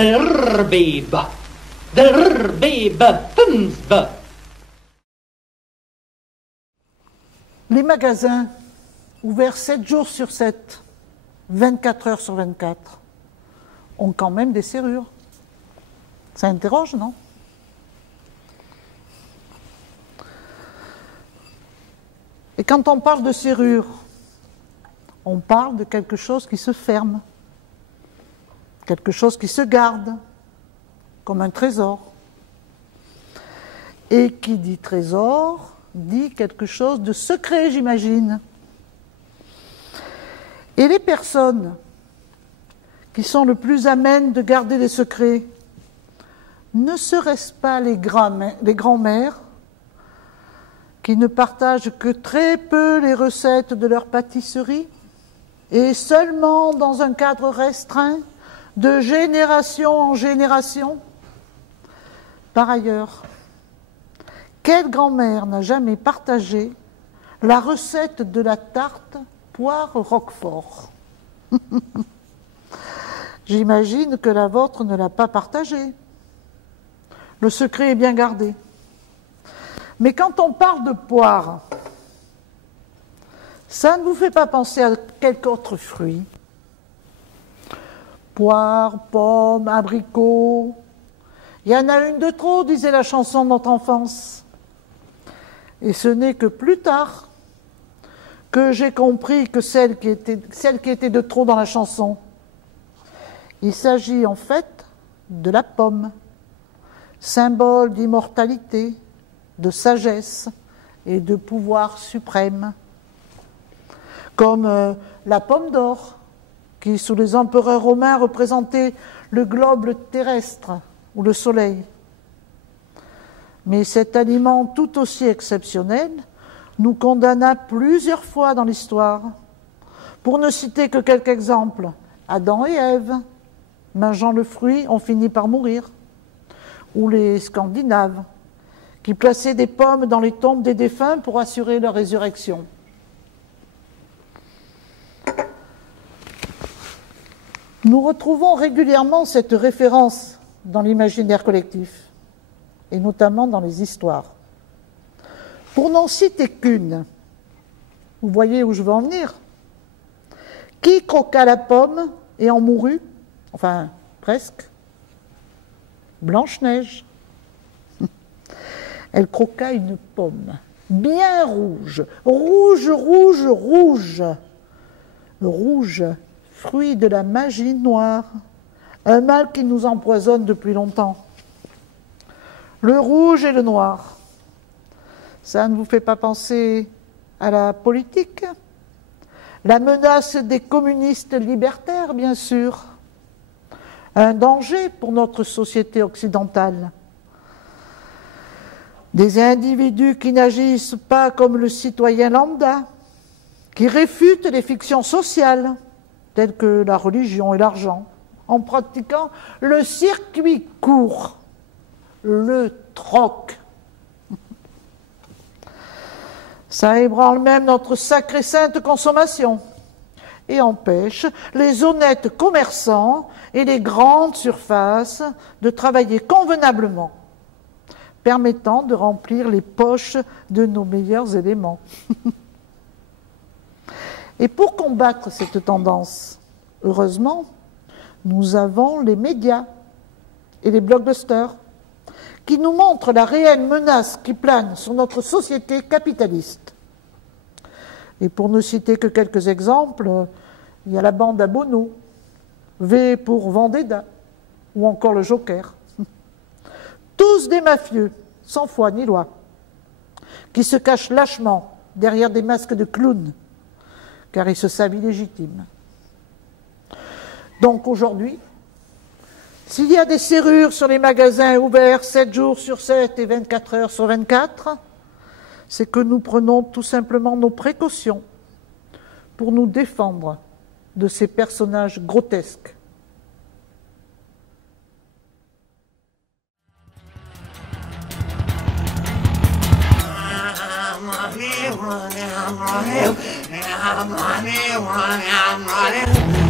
Der Bib. Der Bib. Fünf. Les magasins, ouverts 7 jours sur 7, 24 heures sur 24, ont quand même des serrures. Ça interroge, non? Et quand on parle de serrure, on parle de quelque chose qui se ferme, quelque chose qui se garde, comme un trésor. Et qui dit trésor, dit quelque chose de secret, j'imagine. Et les personnes qui sont le plus amènes de garder les secrets, ne seraient-ce pas les grands-mères qui ne partagent que très peu les recettes de leur pâtisserie et seulement dans un cadre restreint de génération en génération? Par ailleurs, quelle grand-mère n'a jamais partagé la recette de la tarte poire Roquefort? J'imagine que la vôtre ne l'a pas partagée. Le secret est bien gardé. Mais quand on parle de poire, ça ne vous fait pas penser à quelque autre fruit? Poire, pomme, abricot. Il y en a une de trop, disait la chanson de notre enfance. Et ce n'est que plus tard que j'ai compris que celle qui était de trop dans la chanson, il s'agit en fait de la pomme, symbole d'immortalité, de sagesse et de pouvoir suprême. Comme la pomme d'or, qui sous les empereurs romains représentait le globe terrestre ou le soleil. Mais cet aliment tout aussi exceptionnel nous condamna plusieurs fois dans l'histoire. Pour ne citer que quelques exemples, Adam et Ève, mangeant le fruit, ont fini par mourir. Ou les Scandinaves, qui plaçaient des pommes dans les tombes des défunts pour assurer leur résurrection. Nous retrouvons régulièrement cette référence dans l'imaginaire collectif, et notamment dans les histoires. Pour n'en citer qu'une, vous voyez où je veux en venir? Qui croqua la pomme et en mourut? Enfin, presque. Blanche-Neige. Elle croqua une pomme, bien rouge, rouge, rouge, rouge. Rouge, fruit de la magie noire, un mal qui nous empoisonne depuis longtemps. Le rouge et le noir, ça ne vous fait pas penser à la politique? La menace des communistes libertaires, bien sûr. Un danger pour notre société occidentale. Des individus qui n'agissent pas comme le citoyen lambda, qui réfutent les fictions sociales, telles que la religion et l'argent, en pratiquant le circuit court, le troc. Ça ébranle même notre sacrée sainte consommation et empêche les honnêtes commerçants et les grandes surfaces de travailler convenablement, permettant de remplir les poches de nos meilleurs éléments. Et pour combattre cette tendance, heureusement, nous avons les médias et les blockbusters qui nous montrent la réelle menace qui plane sur notre société capitaliste. Et pour ne citer que quelques exemples, il y a la bande à Bono, V pour Vendetta, ou encore le Joker. Tous des mafieux, sans foi ni loi, qui se cachent lâchement derrière des masques de clowns, car ils se savent illégitimes. Donc aujourd'hui, s'il y a des serrures sur les magasins ouverts 7 jours sur 7 et 24 heures sur 24, c'est que nous prenons tout simplement nos précautions pour nous défendre de ces personnages grotesques. I'm running.